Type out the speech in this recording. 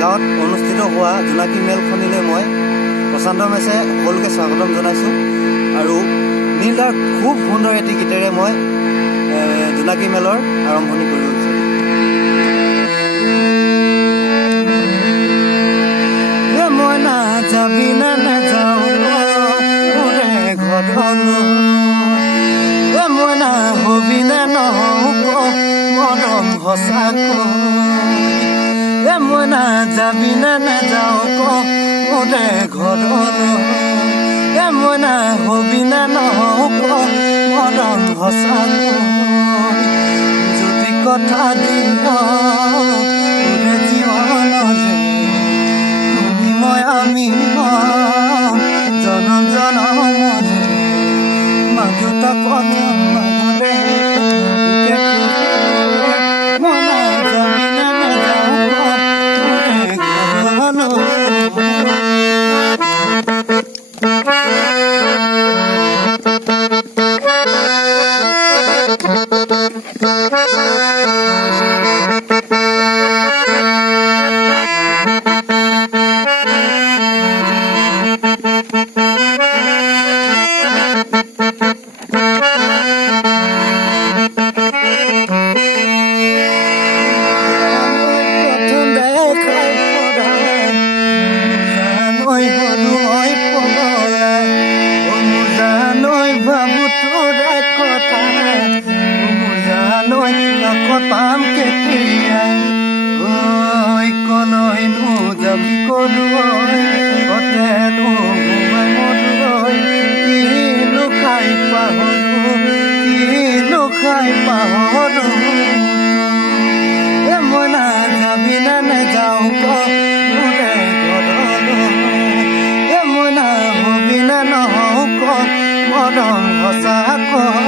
গাঁৱত অনুষ্ঠিত হোৱা জোনাকী মেলখনিলৈ মই প্ৰশান্ত মেছে সকলোকে স্বাগতম জনাইছোঁ। আৰু নীলদাৰ খুব সুন্দৰ এটি গীতেৰে মই জোনাকী মেলৰ আৰম্ভণি কৰিব বিচাৰিছোঁ। মই নাযাবি না নাযাওঁ মই নাহবি না নহওঁ মৰম সঁচাকৈ মই নাযাবি না নাযাওঁ মোৰে ঘৰলৈ মই নাহবি না নহওঁ মৰম সঁচাকৈ যদি কথা দিয় জীৱনলৈ তুমি মই আমি জনম জনমৰে মা দেউতা প্ৰথম মাঘৰে মই নাযাবি না নাযাওঁ পাম কেতিয়া ঐ কলৈ যাবি কলৈ কতেনো মই মৰৈ কিনো খাই পাহৰো মই নাযাবি না নাযাওঁ মোৰে ঘৰলৈ মই নাহবি না নহওঁ মৰম সঁচাকৈ